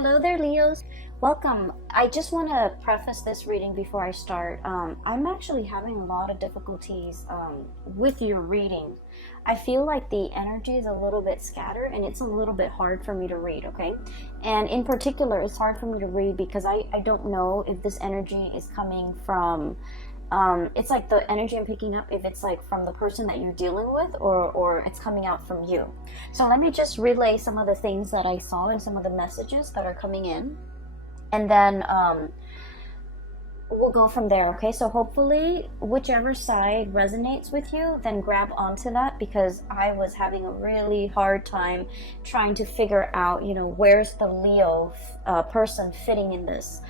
Hello there, Leos. Welcome. I just want to preface this reading before I start. I'm actually having a lot of difficulties with your reading. I feel like the energy is a little bit scattered and it's a little bit hard for me to read, okay? And in particular, it's hard for me to read because I don't know if this energy is coming from it's like the energy I'm picking up, if it's like from the person that you're dealing with or it's coming out from you. So let me just relay some of the things that I saw and some of the messages that are coming in. And then we'll go from there, okay? So hopefully whichever side resonates with you, then grab onto that, because I was having a really hard time trying to figure out, where's the Leo person fitting in this.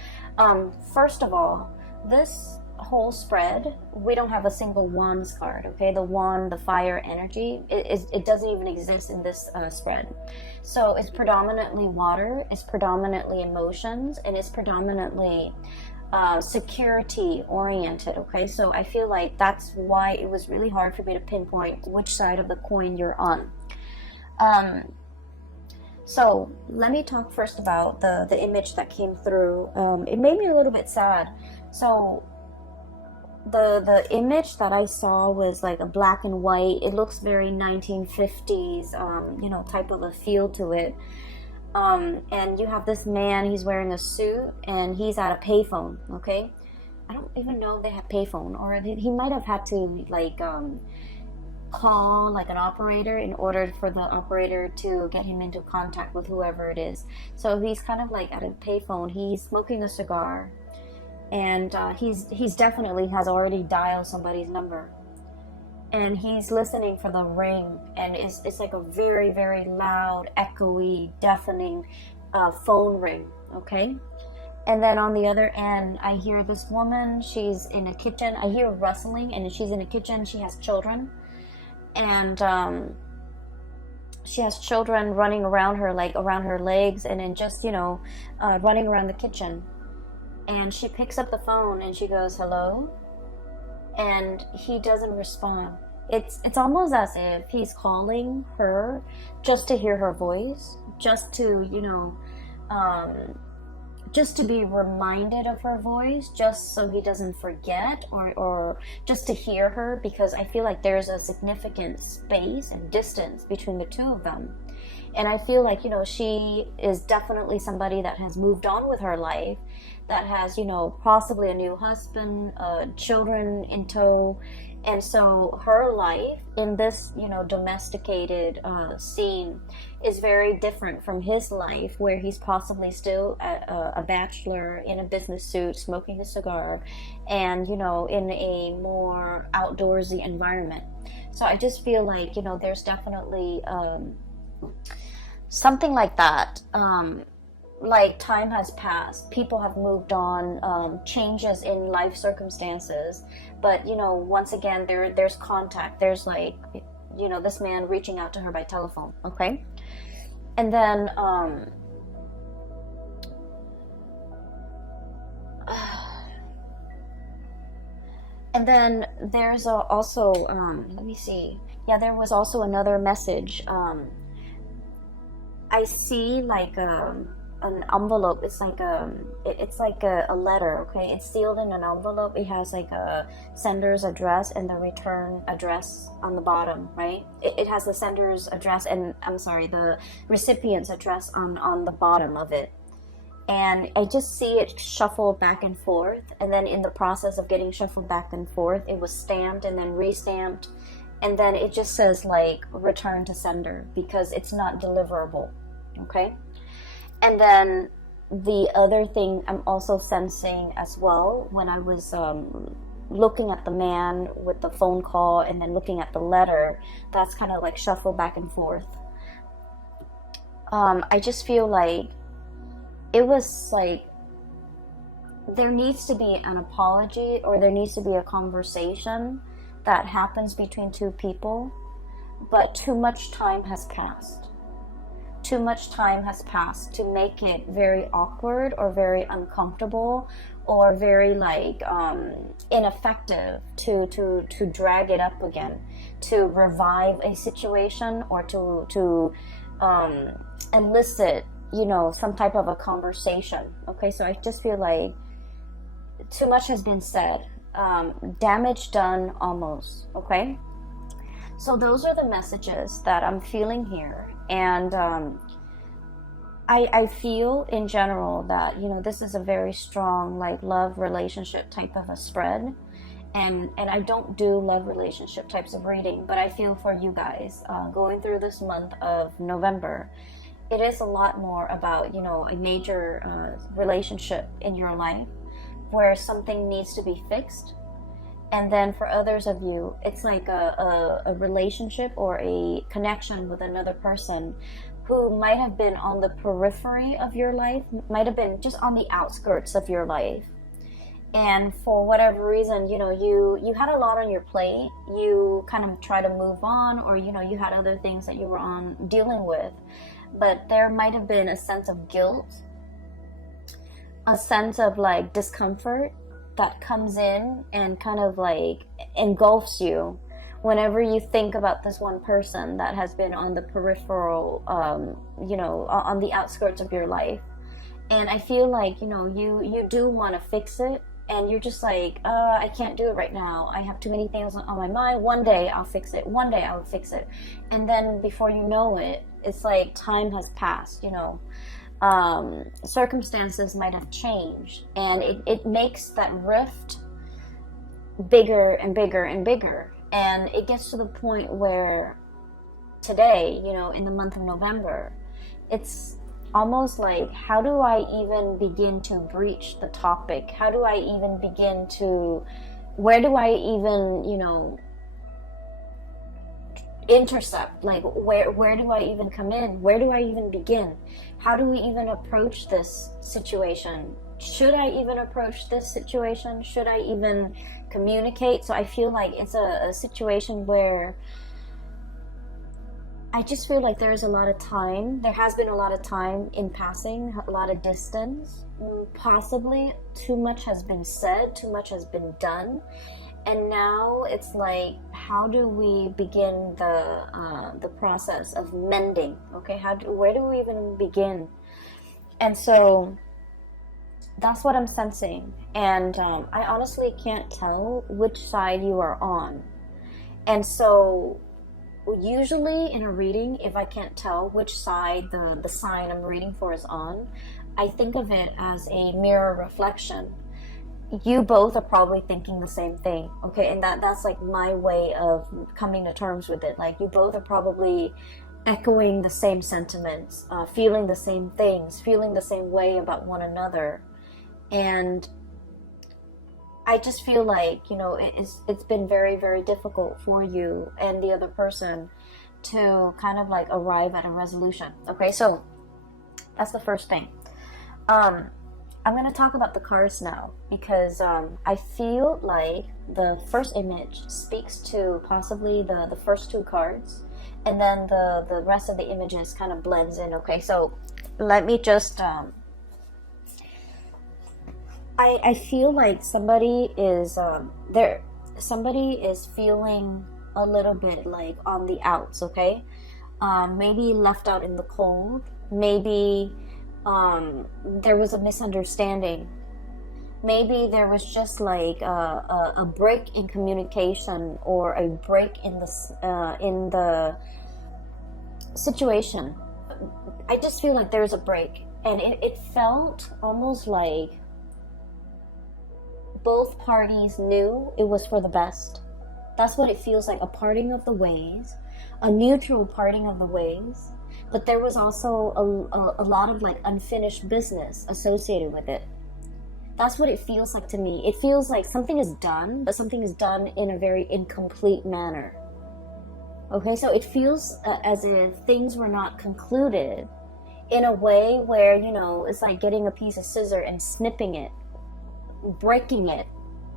First of all, this whole spread, we don't have a single wands card, okay? The wand, the fire energy, it doesn't even exist in this spread. So it's predominantly water, it's predominantly emotions, and it's predominantly security oriented, okay? So I feel like that's why it was really hard for me to pinpoint which side of the coin you're on. So let me talk first about the image that came through. It made me a little bit sad. So the image that I saw was like a black and white. It looks very 1950s, type of a feel to it. And you have this man, he's wearing a suit and he's at a payphone, okay? I don't even know if they have payphone, or he might have had to call like an operator in order for the operator to get him into contact with whoever it is. So he's kind of like at a payphone, he's smoking a cigar. And he's definitely has already dialed somebody's number, and he's listening for the ring, and it's like a very, very loud, echoey, deafening phone ring, okay? And then on the other end, I hear this woman, she's in a kitchen, I hear rustling, and she's in a kitchen, she has children, and she has children running around her, like around her legs, and then just, running around the kitchen. And she picks up the phone and she goes, hello? And he doesn't respond. It's almost as if he's calling her just to hear her voice, just to, just to be reminded of her voice, just so he doesn't forget, or just to hear her, because I feel like there's a significant space and distance between the two of them. And I feel like, she is definitely somebody that has moved on with her life, that has, possibly a new husband, children in tow. And so her life in this, domesticated scene is very different from his life, where he's possibly still a bachelor in a business suit, smoking a cigar, and, in a more outdoorsy environment. So I just feel like, there's definitely something like that. Like time has passed, people have moved on, changes in life circumstances, but once again there's contact, there's like this man reaching out to her by telephone, okay? And then there's also let me see, there was also another message. I see like an envelope. It's like a letter, okay? It's sealed in an envelope. It has like a sender's address and the return address on the bottom, right? It has the sender's address and the recipient's address on the bottom of it. And I just see it shuffled back and forth, and then in the process of getting shuffled back and forth, it was stamped and then re-stamped, and then it just says like return to sender, because it's not deliverable, okay? And then the other thing I'm also sensing as well, when I was looking at the man with the phone call and then looking at the letter, that's kind of like shuffled back and forth. I just feel like it was like there needs to be an apology, or there needs to be a conversation that happens between two people, but too much time has passed. Too much time has passed to make it very awkward or very uncomfortable or very like ineffective to drag it up again, to revive a situation, or to elicit you know, some type of a conversation. Okay, so I just feel like too much has been said. Damage done almost. Okay, so those are the messages that I'm feeling here. And I feel in general that, you know, this is a very strong like love relationship type of a spread. And I don't do love relationship types of reading, but I feel for you guys going through this month of November, it is a lot more about, you know, a major relationship in your life where something needs to be fixed. And then for others of you, it's like a relationship or a connection with another person who might have been on the periphery of your life, might have been just on the outskirts of your life. And for whatever reason, you know, you had a lot on your plate. You kind of try to move on, or, you know, you had other things that you were on dealing with. But there might have been a sense of guilt, a sense of like discomfort that comes in and kind of like engulfs you whenever you think about this one person that has been on the peripheral, you know, on the outskirts of your life. And I feel like, you know, you do want to fix it. And you're just like, I can't do it right now. I have too many things on my mind. One day I'll fix it. One day I'll fix it. And then before you know it, it's like time has passed, you know. Circumstances might have changed. And it makes that rift bigger and bigger and bigger. And it gets to the point where today, you know, in the month of November, it's almost like, how do I even begin to breach the topic? How do I even begin to, where do I even, you know, intercept? Like, where do I even come in? Where do I even begin? How do we even approach this situation? Should I even approach this situation? Should I even communicate? So I feel like it's a situation where I just feel like there's a lot of time. There has been a lot of time in passing, a lot of distance. Possibly too much has been said, too much has been done. And now it's like, how do we begin the process of mending? Okay, where do we even begin? And so that's what I'm sensing. And I honestly can't tell which side you are on. And so usually in a reading, if I can't tell which side the sign I'm reading for is on, I think of it as a mirror reflection. You both are probably thinking the same thing, okay? And that's like my way of coming to terms with it. Like, you both are probably echoing the same sentiments, feeling the same things, feeling the same way about one another. And I just feel like, you know, it's been very, very difficult for you and the other person to kind of like arrive at a resolution. Okay, so that's the first thing. I'm going to talk about the cards now, because I feel like the first image speaks to possibly the first two cards, and then the rest of the images kind of blends in. Okay, so let me just I feel like somebody is feeling a little bit like on the outs, okay? Maybe left out in the cold. Maybe there was a misunderstanding. Maybe there was just like a break in communication, or a break in the situation. I just feel like there's a break, and it felt almost like both parties knew it was for the best. That's what it feels like, a parting of the ways, a neutral parting of the ways. But there was also a lot of like unfinished business associated with it. That's what it feels like to me. It feels like something is done, but something is done in a very incomplete manner. Okay, so it feels as if things were not concluded in a way where, you know, it's like getting a piece of scissor and snipping it, breaking it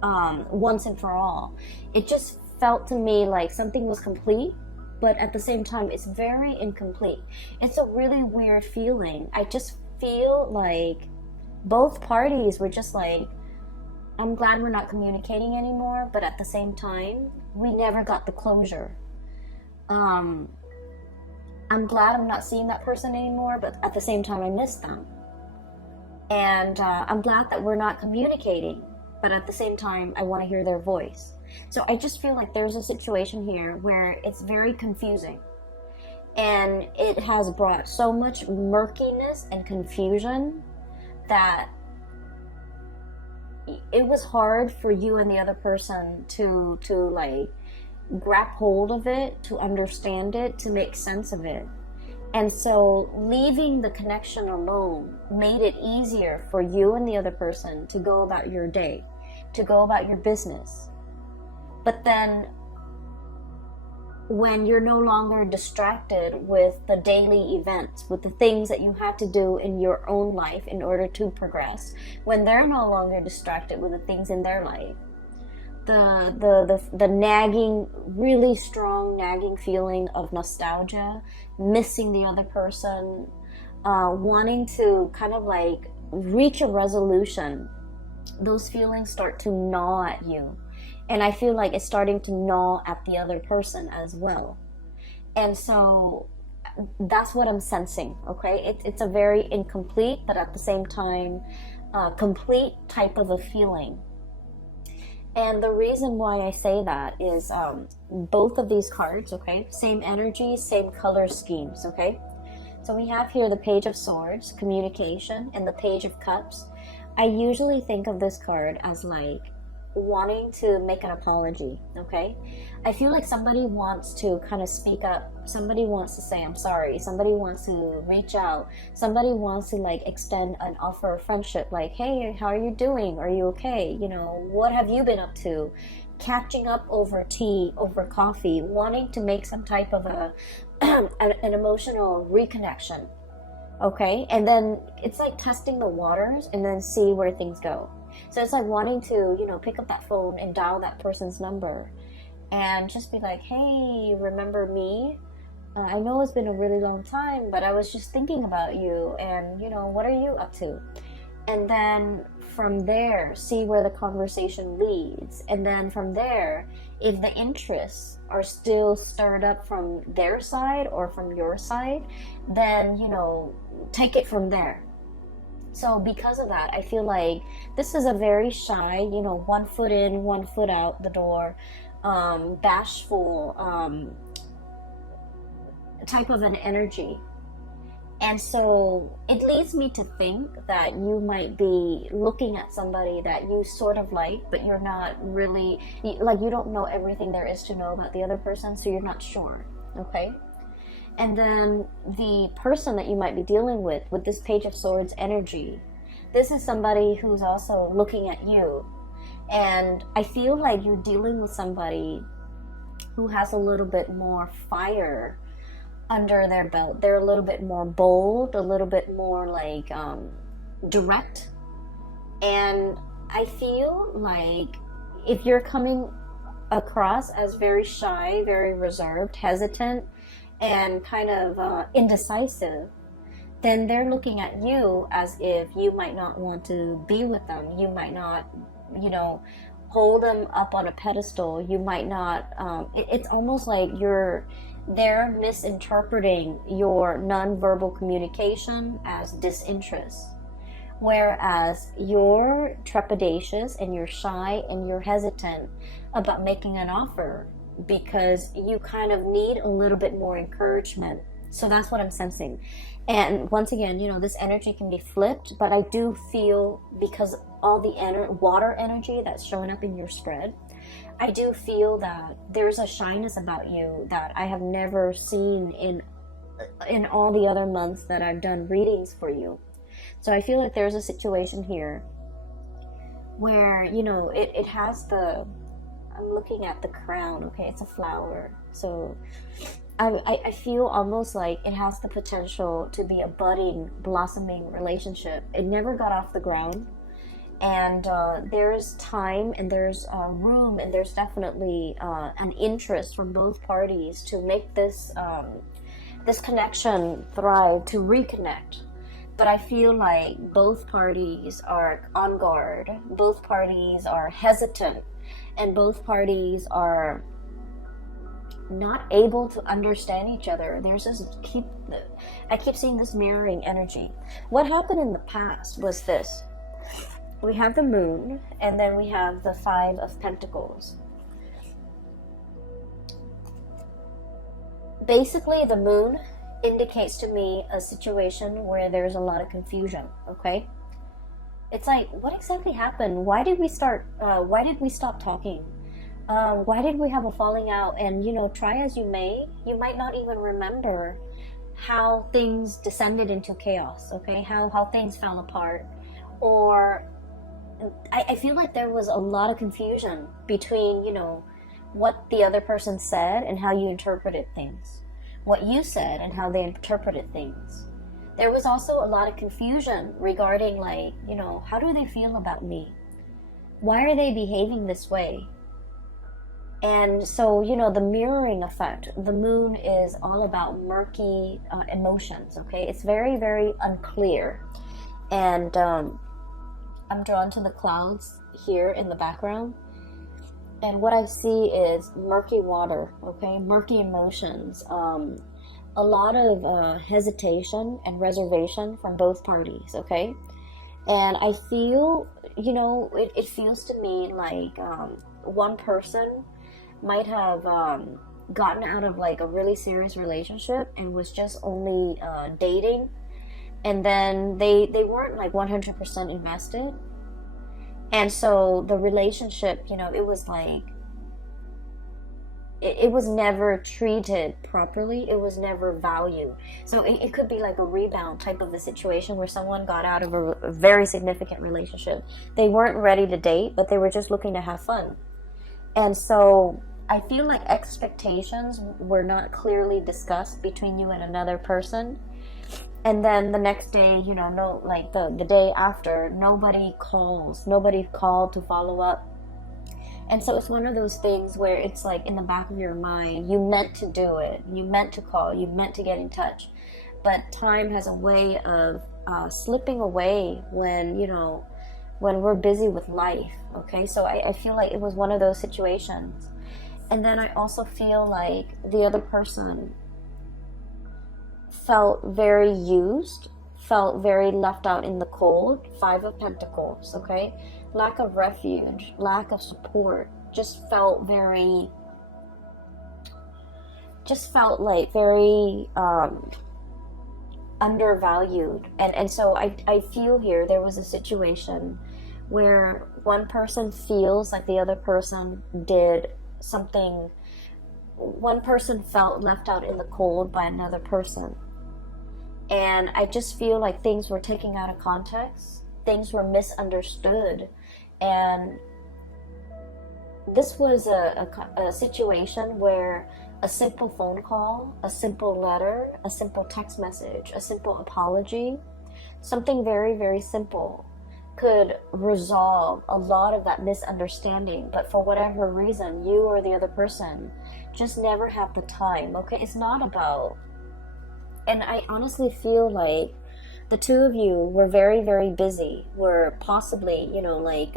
once and for all. It just felt to me like something was complete, but at the same time it's very incomplete. It's a really weird feeling. I just feel like both parties were just like, I'm glad we're not communicating anymore, but at the same time we never got the closure. I'm glad I'm not seeing that person anymore, but at the same time I miss them. And I'm glad that we're not communicating, but at the same time I want to hear their voice. So I just feel like there's a situation here where it's very confusing, and it has brought so much murkiness and confusion that it was hard for you and the other person to like grab hold of it, to understand it, to make sense of it. And so leaving the connection alone made it easier for you and the other person to go about your day, to go about your business. But then when you're no longer distracted with the daily events, with the things that you have to do in your own life in order to progress, when they're no longer distracted with the things in their life, the nagging, really strong nagging feeling of nostalgia, missing the other person, wanting to kind of like reach a resolution, those feelings start to gnaw at you. And I feel like it's starting to gnaw at the other person as well. And so that's what I'm sensing, okay? It's a very incomplete, but at the same time, complete type of a feeling. And the reason why I say that is both of these cards, okay? Same energy, same color schemes, okay? So we have here the Page of Swords, communication, and the Page of Cups. I usually think of this card as like wanting to make an apology, okay? I feel like somebody wants to kind of speak up. Somebody wants to say, I'm sorry. Somebody wants to reach out. Somebody wants to like extend an offer of friendship, like, hey, how are you doing? Are you okay? You know, what have you been up to? Catching up over tea, over coffee, wanting to make some type of a an emotional reconnection, okay? And then it's like testing the waters and then see where things go. So it's like wanting to, you know, pick up that phone and dial that person's number and just be like, hey, remember me? I know it's been a really long time, but I was just thinking about you, and, you know, what are you up to? And then from there, see where the conversation leads. And then from there, if the interests are still stirred up from their side or from your side, then, you know, take it from there. So because of that, I feel like this is a very shy, you know, 1 foot in, 1 foot out the door, bashful type of an energy. And so it leads me to think that you might be looking at somebody that you sort of like, but you're not really, like, you don't know everything there is to know about the other person, so you're not sure, okay? And then the person that you might be dealing with this Page of Swords energy, this is somebody who's also looking at you. And I feel like you're dealing with somebody who has a little bit more fire under their belt. They're a little bit more bold, a little bit more like direct. And I feel like if you're coming across as very shy, very reserved, hesitant, and kind of indecisive, then they're looking at you as if you might not want to be with them. You might not, you know, hold them up on a pedestal. You might not, it's almost like they're misinterpreting your nonverbal communication as disinterest. Whereas you're trepidatious and you're shy and you're hesitant about making an offer because you kind of need a little bit more encouragement. So that's what I'm sensing. And once again, you know, this energy can be flipped, but I do feel, because all the water energy that's showing up in your spread, I do feel that there's a shyness about you that I have never seen in all the other months that I've done readings for you. So I feel like there's a situation here where, you know, it has I'm looking at the crown, okay, it's a flower. So I feel almost like it has the potential to be a budding, blossoming relationship. It never got off the ground. And there's time and there's room and there's definitely an interest from both parties to make this connection thrive, to reconnect. But I feel like both parties are on guard, both parties are hesitant, and both parties are not able to understand each other. There's this I keep seeing this mirroring energy. What happened in the past was this. We have the moon, and then we have the 5 of Pentacles. Basically, the moon indicates to me a situation where there's a lot of confusion, okay? It's like, what exactly happened? Why did we stop talking? Why did we have a falling out? And, you know, try as you may, you might not even remember how things descended into chaos, okay? How things fell apart. Or I feel like there was a lot of confusion between, you know, what the other person said and how you interpreted things. What you said and how they interpreted things. There was also a lot of confusion regarding, like, you know, how do they feel about me? Why are they behaving this way? And so, you know, the mirroring effect, the moon is all about murky emotions, okay? It's very, very unclear. And I'm drawn to the clouds here in the background. And what I see is murky water, okay? Murky emotions. A lot of hesitation and reservation from both parties, okay? And I feel, you know, it feels to me like one person might have gotten out of like a really serious relationship and was just only dating, and then they weren't like 100% invested. And so the relationship, you know, it was like, it was never treated properly. It was never valued. So it could be like a rebound type of a situation where someone got out of a very significant relationship. They weren't ready to date, but they were just looking to have fun. And so I feel like expectations were not clearly discussed between you and another person. And then the next day, you know, the day after, nobody called to follow up. And so it's one of those things where it's like in the back of your mind, you meant to do it, you meant to call, you meant to get in touch. But time has a way of slipping away when, you know, when we're busy with life, okay? So I feel like it was one of those situations. And then I also feel like the other person felt very used, felt very left out in the cold. 5 of Pentacles, okay? Lack of refuge, lack of support, just felt very undervalued. And so I feel here there was a situation where one person feels like the other person did something. One person felt left out in the cold by another person. And I just feel like things were taken out of context. Things were misunderstood. And this was a situation where a simple phone call, a simple letter, a simple text message, a simple apology, something very, very simple could resolve a lot of that misunderstanding. But for whatever reason, you or the other person just never have the time, okay? It's not about, and I honestly feel like the two of you were very, very busy, were possibly, you know, like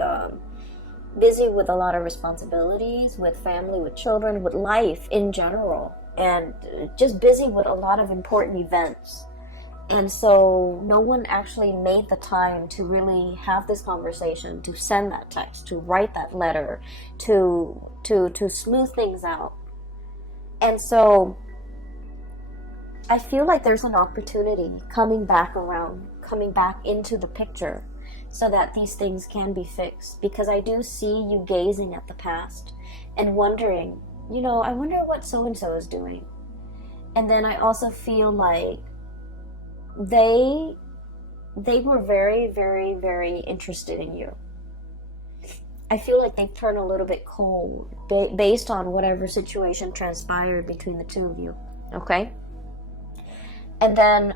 busy with a lot of responsibilities, with family, with children, with life in general, and just busy with a lot of important events. And so no one actually made the time to really have this conversation, to send that text, to write that letter, to smooth things out. And so I feel like there's an opportunity coming back into the picture so that these things can be fixed. Because I do see you gazing at the past and wondering, you know, I wonder what so-and-so is doing. And then I also feel like they were very, very, very interested in you. I feel like they turned a little bit cold based on whatever situation transpired between the two of you, okay? And then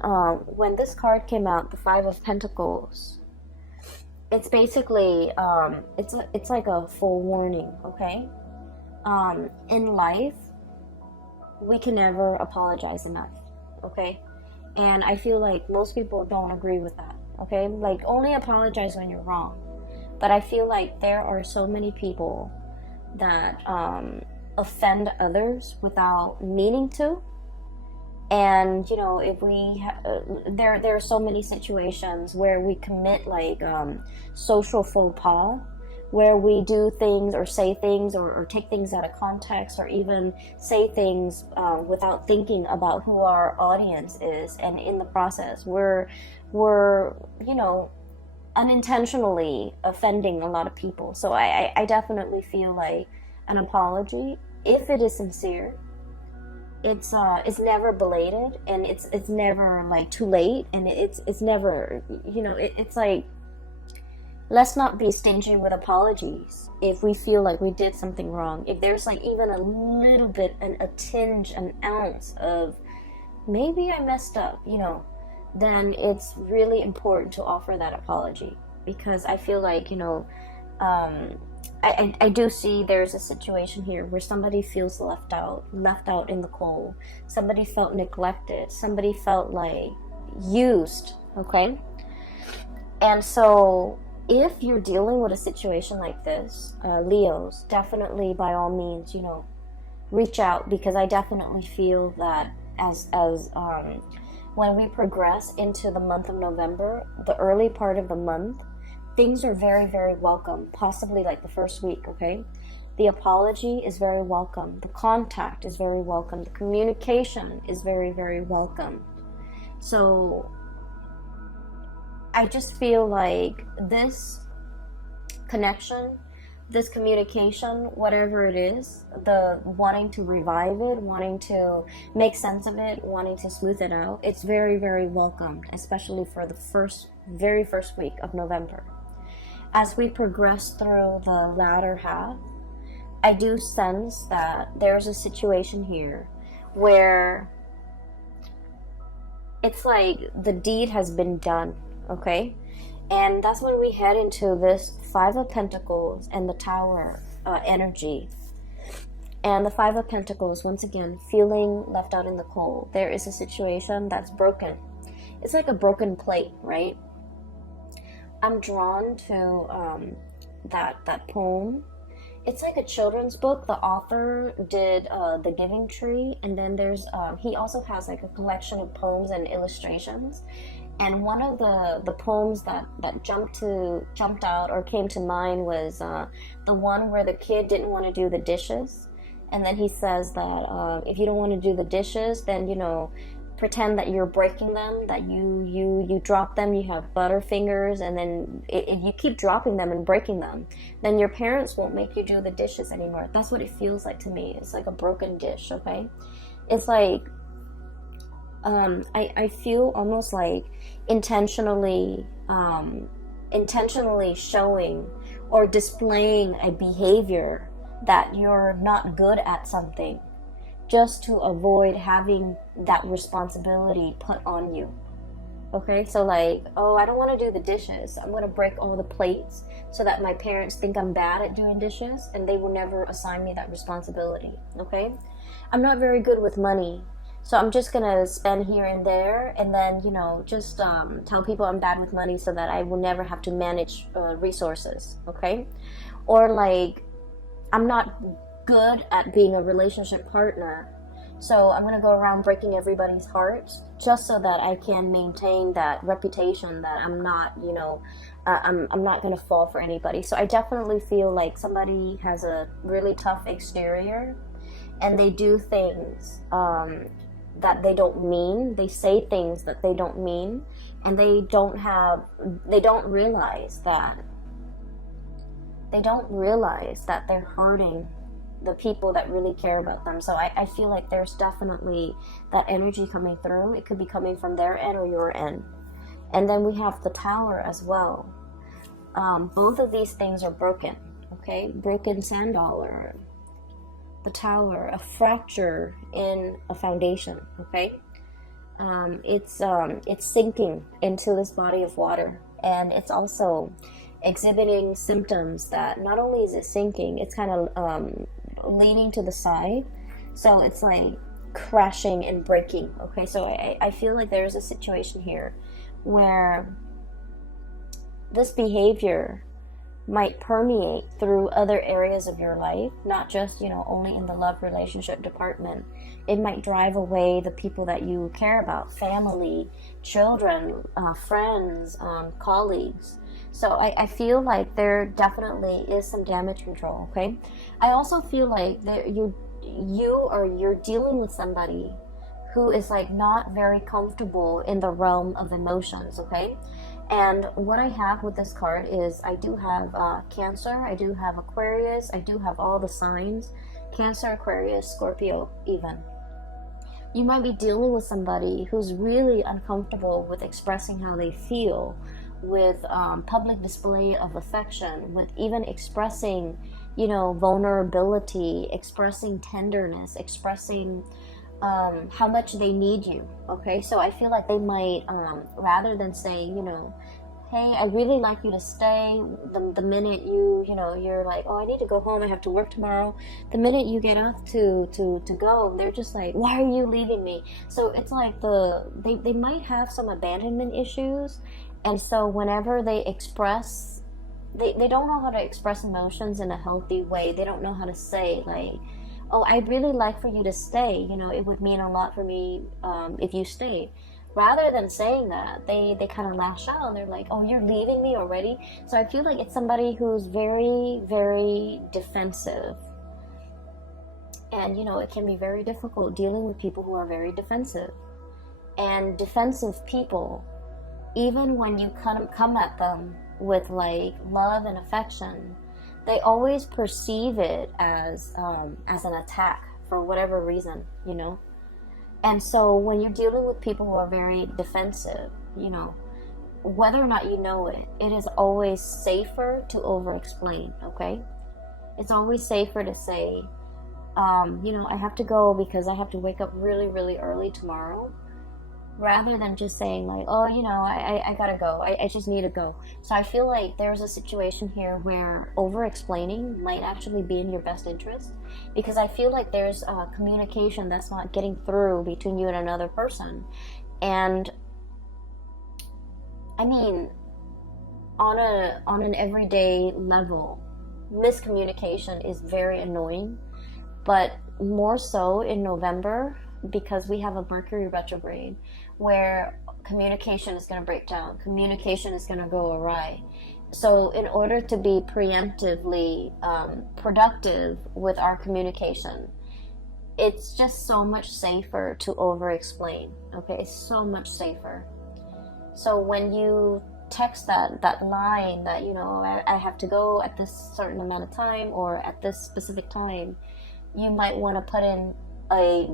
when this card came out, the 5 of Pentacles, it's basically, it's like a full warning, okay? In life, we can never apologize enough, okay? And I feel like most people don't agree with that, okay? Like, only apologize when you're wrong. But I feel like there are so many people that offend others without meaning to. And, you know, if we there are so many situations where we commit like social faux pas, where we do things or say things or take things out of context, or even say things without thinking about who our audience is, and in the process we're you know, unintentionally offending a lot of people. So I definitely feel like an apology, if it is sincere, it's never belated, and it's never like too late, and it's never, you know, it's like, let's not be stingy with apologies if we feel like we did something wrong. If there's like even a little bit, a tinge, an ounce of maybe I messed up, you know, then it's really important to offer that apology. Because I feel like, you know, I do see there's a situation here where somebody feels left out in the cold. Somebody felt neglected. Somebody felt like used, okay? And so if you're dealing with a situation like this, Leos, definitely by all means, you know, reach out, because I definitely feel that as when we progress into the month of November, the early part of the month, things are very, very welcome, possibly like the first week, okay? The apology is very welcome. The contact is very welcome. The communication is very, very welcome. So I just feel like this connection, this communication, whatever it is, the wanting to revive it, wanting to make sense of it, wanting to smooth it out, it's very, very welcome, especially for the very first week of November. As we progress through the latter half, I do sense that there's a situation here where it's like the deed has been done, okay? And that's when we head into this Five of Pentacles and the Tower energy. And the Five of Pentacles, once again, feeling left out in the cold. There is a situation that's broken. It's like a broken plate, right? I'm drawn to that poem. It's like a children's book. The author did The Giving Tree, and then there's he also has like a collection of poems and illustrations. And one of the poems that jumped out or came to mind was the one where the kid didn't want to do the dishes, and then he says that if you don't want to do the dishes, then, you know, pretend that you're breaking them, that you drop them, you have butter fingers, and then if you keep dropping them and breaking them, then your parents won't make you do the dishes anymore. That's what it feels like to me. It's like a broken dish, okay? It's like I feel almost like intentionally showing or displaying a behavior that you're not good at something, just to avoid having that responsibility put on you. Okay, so like, oh, I don't want to do the dishes. I'm going to break all the plates so that my parents think I'm bad at doing dishes, and they will never assign me that responsibility. Okay, I'm not very good with money, so I'm just going to spend here and there, and then, you know, just tell people I'm bad with money so that I will never have to manage resources. Okay, or like, I'm not good at being a relationship partner, so I'm gonna go around breaking everybody's hearts just so that I can maintain that reputation that I'm not, you know, I'm not gonna fall for anybody. So I definitely feel like somebody has a really tough exterior, and they do things that they don't mean. They say things that they don't mean, and they don't realize that they're hurting the people that really care about them. So I feel like there's definitely that energy coming through. It could be coming from their end or your end. And then we have the Tower as well. Both of these things are broken, okay? Broken sand dollar, the Tower, a fracture in a foundation, okay? It's sinking into this body of water, and it's also exhibiting symptoms that not only is it sinking, it's kind of leaning to the side, so it's like crashing and breaking. Okay, so I feel like there's a situation here where this behavior might permeate through other areas of your life, not just, only in the love relationship department. It might drive away the people that you care about, family, children, friends, colleagues. So I feel like there definitely is some damage control, okay? I also feel like you're dealing with somebody who is like not very comfortable in the realm of emotions, okay? And what I have with this card is I do have Cancer, I do have Aquarius, I do have all the signs, Cancer, Aquarius, Scorpio even. You might be dealing with somebody who's really uncomfortable with expressing how they feel, with public display of affection, with even expressing, vulnerability, expressing tenderness, expressing how much they need you, okay? So I feel like they might, rather than saying, hey, I really like you to stay, the minute you're like, oh, I need to go home, I have to work tomorrow, the minute you get up to go, they're just like, why are you leaving me? So it's like they might have some abandonment issues, and so whenever they express, they don't know how to express emotions in a healthy way. They don't know how to say, like, oh, I'd really like for you to stay, it would mean a lot for me if you stayed. Rather than saying that, they kind of lash out and they're like, oh, you're leaving me already? So I feel like it's somebody who's very, very defensive. And, it can be very difficult dealing with people who are very defensive. And defensive people, even when you come at them with like love and affection, they always perceive it as an attack for whatever reason, And so when you're dealing with people who are very defensive, whether or not you know it, it is always safer to over-explain, okay? It's always safer to say, I have to go because I have to wake up really, really early tomorrow, rather than just saying like, oh, I gotta go, I just need to go. So I feel like there's a situation here where over-explaining might actually be in your best interest, because I feel like there's communication that's not getting through between you and another person. And I mean, on an everyday level, miscommunication is very annoying, but more so in November, because we have a Mercury retrograde where communication is going to break down, communication is going to go awry. So in order to be preemptively productive with our communication, it's just so much safer to over-explain, okay? It's so much safer. So when you text that line that, I have to go at this certain amount of time or at this specific time, you might want to put in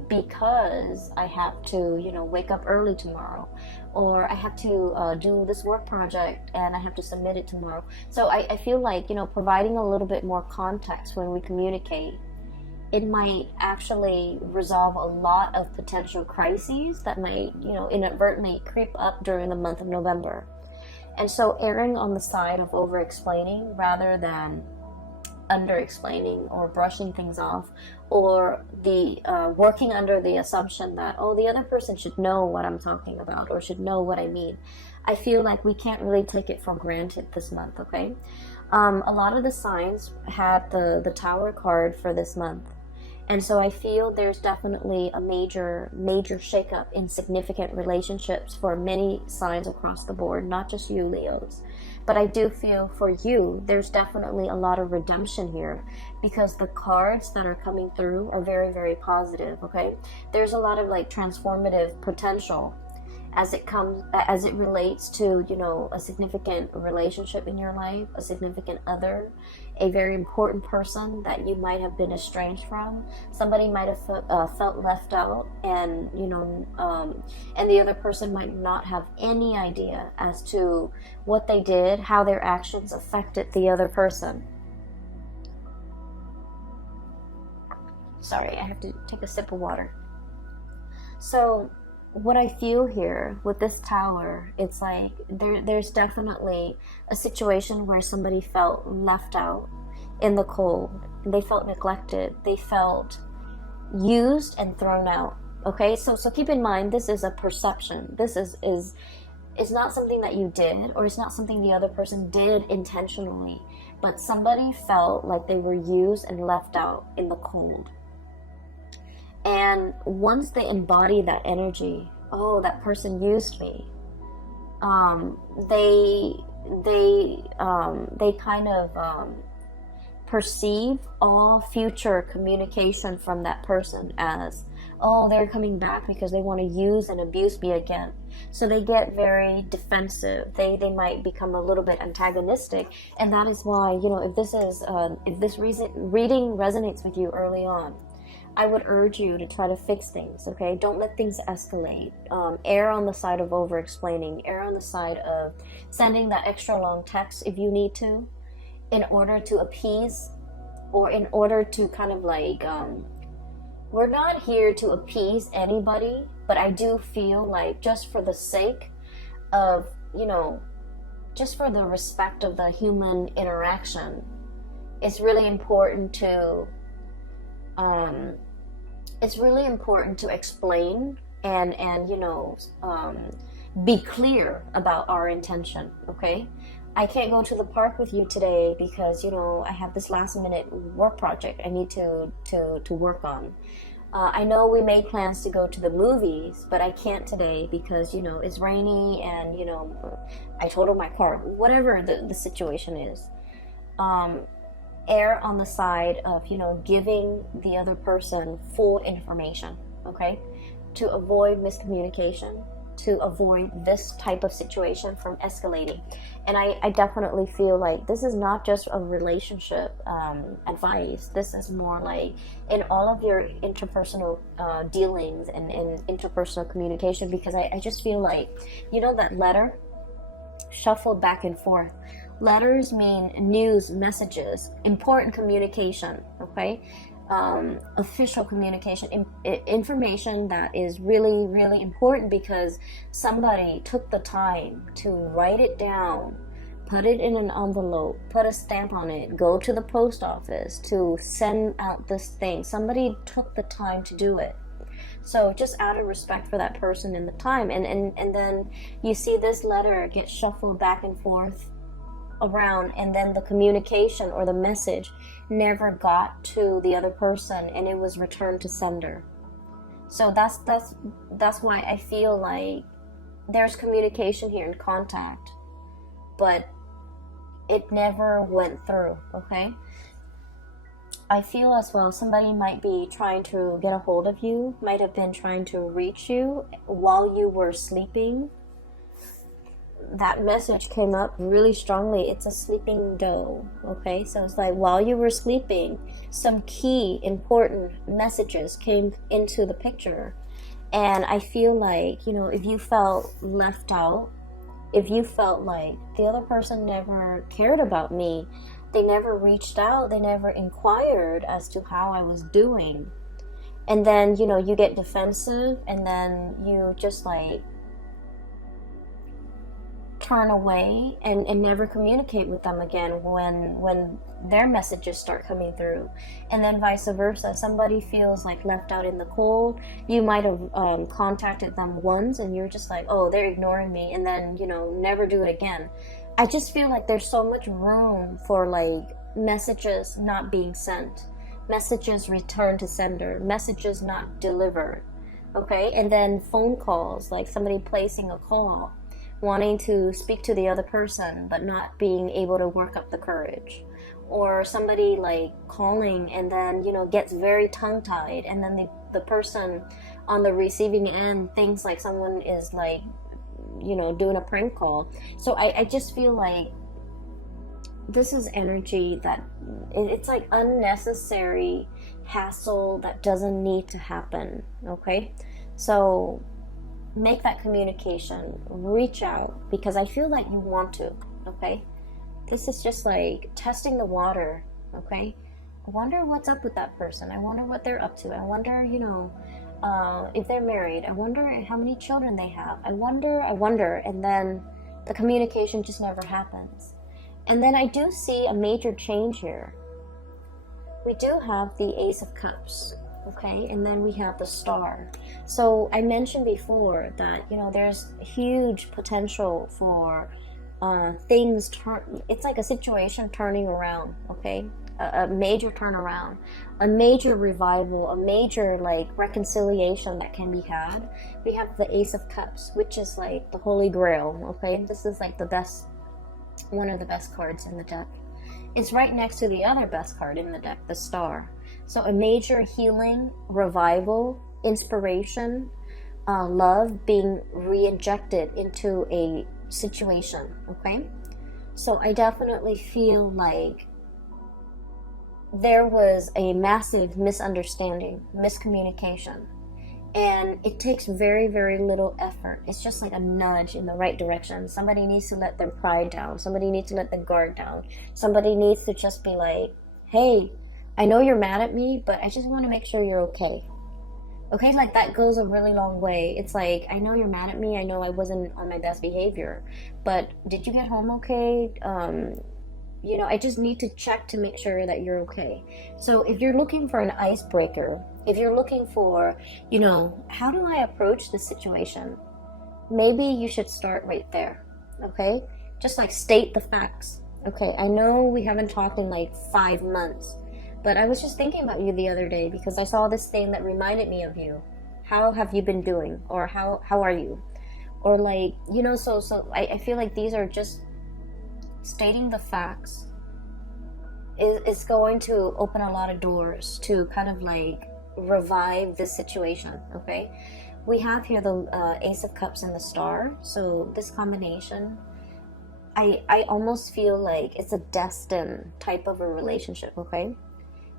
because I have to, wake up early tomorrow, or I have to do this work project and I have to submit it tomorrow. So I feel like, providing a little bit more context when we communicate, it might actually resolve a lot of potential crises that might, inadvertently creep up during the month of November. And so erring on the side of over-explaining rather than under-explaining or brushing things off, or the working under the assumption that, oh, the other person should know what I'm talking about or should know what I mean. I feel like we can't really take it for granted this month, okay? A lot of the signs had the Tower card for this month. And so I feel there's definitely a major shakeup in significant relationships for many signs across the board, not just you, Leos. But I do feel for you, there's definitely a lot of redemption here, because the cards that are coming through are very, very positive, okay? There's a lot of like transformative potential as it relates to, a significant relationship in your life, a significant other, a very important person that you might have been estranged from. Somebody might have felt left out, and and the other person might not have any idea as to what they did, how their actions affected the other person. Sorry, I have to take a sip of water. So what I feel here with this Tower, it's like there's definitely a situation where somebody felt left out in the cold. They felt neglected. They felt used and thrown out. Okay, so keep in mind, this is a perception. This is It's not something that you did, or it's not something the other person did intentionally, but somebody felt like they were used and left out in the cold. And once they embody that energy, oh, that person used me, they kind of perceive all future communication from that person as, oh, they're coming back because they want to use and abuse me again. So they get very defensive. They might become a little bit antagonistic, and that is why, you know, if this reading resonates with you early on, I would urge you to try to fix things, okay? Don't let things escalate. Err on the side of over-explaining. Err on the side of sending that extra long text if you need to, in order to appease, or in order to kind of like, we're not here to appease anybody, but I do feel like just for the sake of, you know, just for the respect of the human interaction, it's really important to explain and you know, be clear about our intention, okay? I can't go to the park with you today because, you know, I have this last minute work project I need to work on. I know we made plans to go to the movies, but I can't today because, you know, it's rainy and, you know, I totaled my car, whatever the situation is. Err on the side of, you know, giving the other person full information, okay? To avoid miscommunication, to avoid this type of situation from escalating. And I definitely feel like this is not just a relationship advice. This is more like in all of your interpersonal dealings and interpersonal communication, because I just feel like, you know, that letter shuffled back and forth. Letters mean news, messages, important communication, okay? Official communication, information that is really, really important because somebody took the time to write it down, put it in an envelope, put a stamp on it, go to the post office to send out this thing. Somebody took the time to do it. So just out of respect for that person and the time, and then you see this letter get shuffled back and forth around, and then the communication or the message never got to the other person and it was returned to sender. So that's why I feel like there's communication here and contact, but it never went through, okay? I feel as well somebody might be trying to get a hold of you, might have been trying to reach you while you were sleeping. That message came up really strongly. It's a sleeping doe, okay? So it's like while you were sleeping, some key important messages came into the picture. And I feel like, you know, if you felt left out, if you felt like the other person never cared about me, they never reached out, they never inquired as to how I was doing, and then, you know, you get defensive and then you just like turn away and never communicate with them again when their messages start coming through. And then vice versa, somebody feels like left out in the cold. You might have contacted them once and you're just like, oh, they're ignoring me, and then, you know, never do it again. I just feel like there's so much room for like messages not being sent, messages returned to sender, messages not delivered, okay? And then phone calls, like somebody placing a call, wanting to speak to the other person but not being able to work up the courage, or somebody like calling and then, you know, gets very tongue-tied, and then the person on the receiving end thinks like someone is like, you know, doing a prank call. So I just feel like this is energy that it's like unnecessary hassle that doesn't need to happen, okay? So make that communication, reach out, because I feel like you want to, okay? This is just like testing the water, okay? I wonder what's up with that person. I wonder what they're up to. I wonder, you know, if they're married. I wonder how many children they have. I wonder, and then the communication just never happens. And then I do see a major change here. We do have the Ace of Cups. okay? And then we have the Star. So I mentioned before that, you know, there's huge potential for things it's like a situation turning around, okay? A major turnaround, a major revival, a major like reconciliation that can be had. We have the Ace of Cups, which is like the Holy Grail, okay? This is like the best, one of the best cards in the deck. It's right next to the other best card in the deck, the Star. So a major healing, revival, inspiration, love being re-injected into a situation, okay? So I definitely feel like there was a massive misunderstanding, miscommunication, and it takes very, very little effort. It's just like a nudge in the right direction. Somebody needs to let their pride down. Somebody needs to let their guard down. Somebody needs to just be like, hey, I know you're mad at me, but I just want to make sure you're okay. Okay, like that goes a really long way. It's like, I know you're mad at me. I know I wasn't on my best behavior, but did you get home okay? You know, I just need to check to make sure that you're okay. So if you're looking for an icebreaker, if you're looking for, you know, how do I approach this situation? Maybe you should start right there, okay? Just like state the facts. Okay, I know we haven't talked in like 5 months, but I was just thinking about you the other day because I saw this thing that reminded me of you. How have you been doing? Or how are you? Or like, you know, so I feel like these are just stating the facts is going to open a lot of doors to kind of like revive this situation, okay? We have here the Ace of Cups and the Star. So this combination, I almost feel like it's a destined type of a relationship, okay?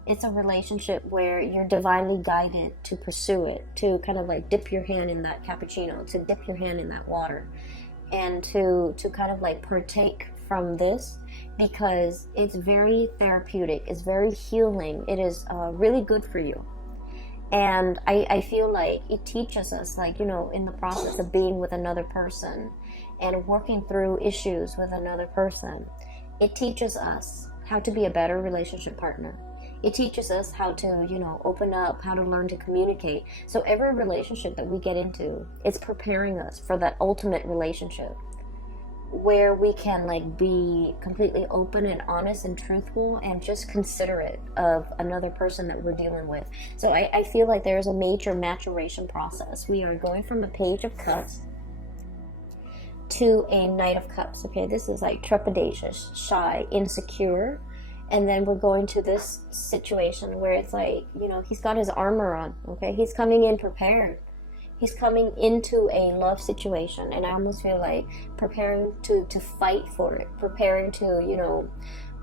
It's a relationship where you're divinely guided to pursue it, to kind of like dip your hand in that cappuccino, to dip your hand in that water, and to kind of like partake from this, because it's very therapeutic, it's very healing, it is really good for you. And I feel like it teaches us, like, you know, in the process of being with another person and working through issues with another person, it teaches us how to be a better relationship partner. It teaches us how to, you know, open up, how to learn to communicate. So every relationship that we get into, it's preparing us for that ultimate relationship where we can like be completely open and honest and truthful and just considerate of another person that we're dealing with. So I feel like there's a major maturation process. We are going from a Page of Cups to a Knight of Cups. Okay, this is like trepidatious, shy, insecure. And then we're going to this situation where it's like, you know, he's got his armor on, okay? He's coming in prepared. He's coming into a love situation, and I almost feel like preparing to fight for it, preparing to, you know,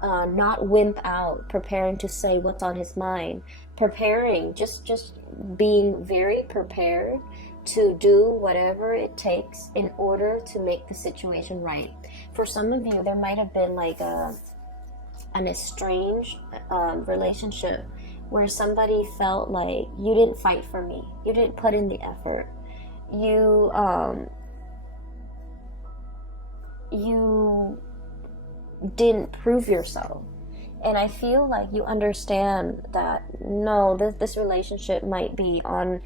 not wimp out, preparing to say what's on his mind, preparing, just being very prepared to do whatever it takes in order to make the situation right. For some of you, there might have been like an estranged relationship where somebody felt like you didn't fight for me, you didn't put in the effort, you didn't prove yourself. And I feel like you understand that no, this relationship might be on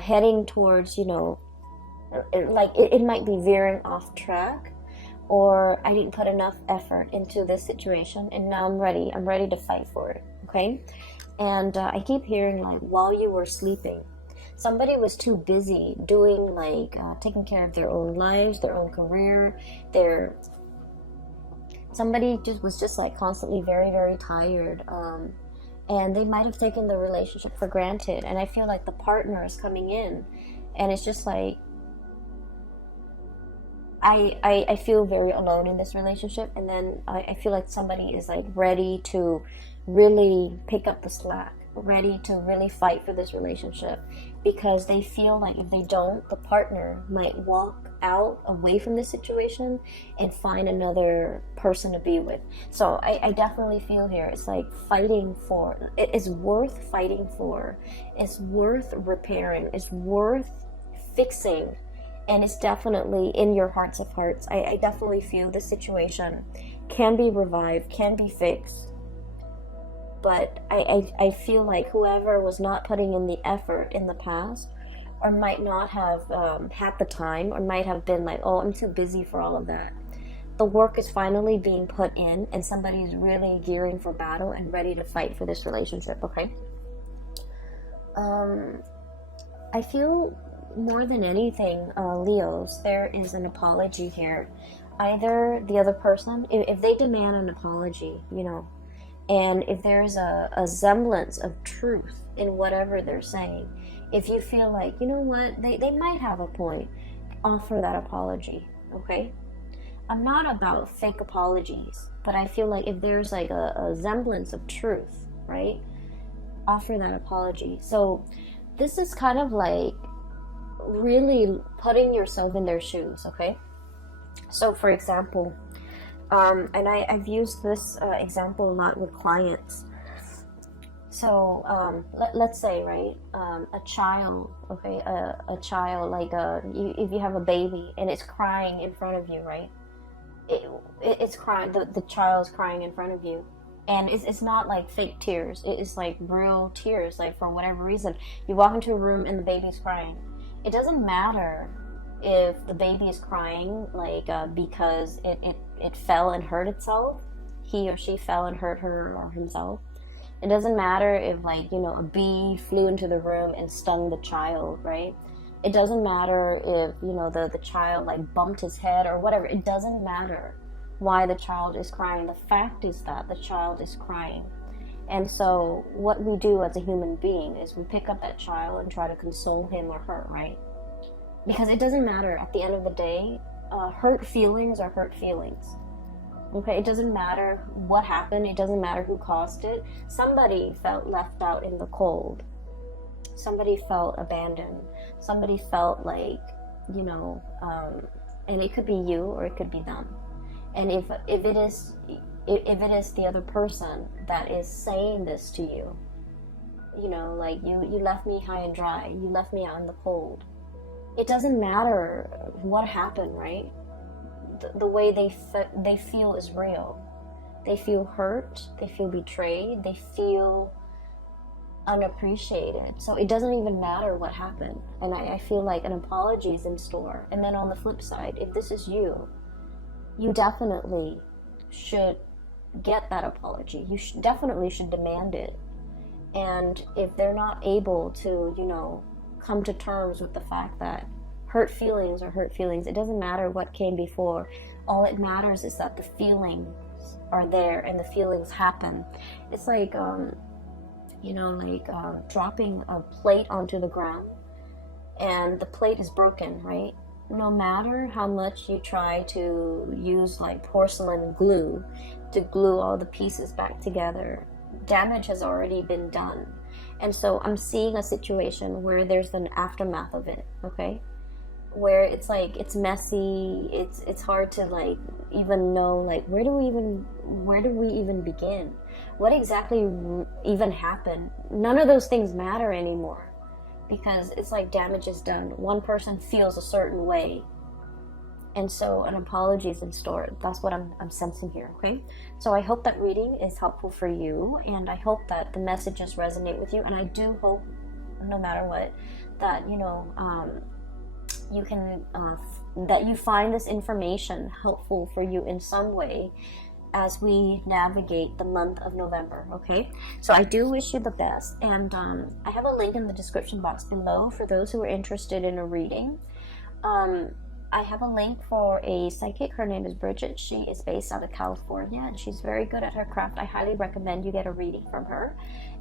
heading towards, you know, it might be veering off track, or I didn't put enough effort into this situation, and now I'm ready to fight for it, okay? And I keep hearing like, while you were sleeping, somebody was too busy doing like taking care of their own lives, their own career, somebody was just like constantly very, very tired, and they might have taken the relationship for granted. And I feel like the partner is coming in, and it's just like, I feel very alone in this relationship, and then I feel like somebody is like ready to really pick up the slack, ready to really fight for this relationship, because they feel like if they don't, the partner might walk out away from this situation and find another person to be with. So I definitely feel here it's like fighting for, it is worth fighting for, it's worth repairing, it's worth fixing, and it's definitely in your hearts of hearts. I definitely feel this situation can be revived, can be fixed, but I feel like whoever was not putting in the effort in the past, or might not have had the time, or might have been like, oh, I'm too busy for all of that. The work is finally being put in, and somebody is really gearing for battle and ready to fight for this relationship, okay? I feel more than anything, Leos, there is an apology here. Either the other person, if they demand an apology, you know, and if there's a semblance of truth in whatever they're saying, if you feel like, you know what, they might have a point, offer that apology, okay? I'm not about fake apologies, but I feel like if there's like a semblance of truth, right, offer that apology. So this is kind of like really putting yourself in their shoes, okay? So for example, and I've used this example a lot with clients. So let's say, right, a child, okay, a child, like if you have a baby and it's crying in front of you, right, it's crying, the child's crying in front of you, and it's not like fake tears, it's like real tears, like for whatever reason, you walk into a room and the baby's crying. It doesn't matter if the baby is crying like because it fell and hurt itself, he or she fell and hurt her or himself. It doesn't matter if, like, you know, a bee flew into the room and stung the child, right? It doesn't matter if, you know, the child like bumped his head or whatever. It doesn't matter why the child is crying. The fact is that the child is crying. And so what we do as a human being is we pick up that child and try to console him or her, right? Because it doesn't matter. At the end of the day, hurt feelings are hurt feelings. Okay, it doesn't matter what happened. It doesn't matter who caused it. Somebody felt left out in the cold. Somebody felt abandoned. Somebody felt like, you know, and it could be you or it could be them. And if it is the other person that is saying this to you, you know, like you left me high and dry. You left me out in the cold. It doesn't matter what happened, right? The way they feel is real. They feel hurt. They feel betrayed. They feel unappreciated. So it doesn't even matter what happened. And I feel like an apology is in store. And then on the flip side, if this is you, you definitely should get that apology. You definitely should demand it. And if they're not able to, you know, come to terms with the fact that hurt feelings are hurt feelings, it doesn't matter what came before. All it matters is that the feelings are there and the feelings happen. It's like, you know, like dropping a plate onto the ground and the plate is broken, right? No matter how much you try to use like porcelain glue to glue all the pieces back together, damage has already been done. And so I'm seeing a situation where there's an aftermath of it, okay? Where it's like, it's messy, it's hard to like even know, like, where do we even begin? What exactly even happened? None of those things matter anymore, because it's like damage is done. One person feels a certain way, and so an apology is in store. That's what I'm sensing here, okay? So I hope that reading is helpful for you, and I hope that the messages resonate with you, and I do hope, no matter what, that, you know, you can that you find this information helpful for you in some way as we navigate the month of November, okay? So I do wish you the best, and I have a link in the description box below for those who are interested in a reading. I have a link for a psychic. Her name is Bridget. She is based out of California, and she's very good at her craft. I highly recommend you get a reading from her.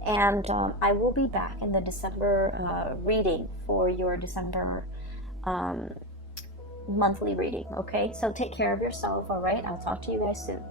And I will be back in the December reading for your December monthly reading, okay? So take care of yourself, all right? I'll talk to you guys soon.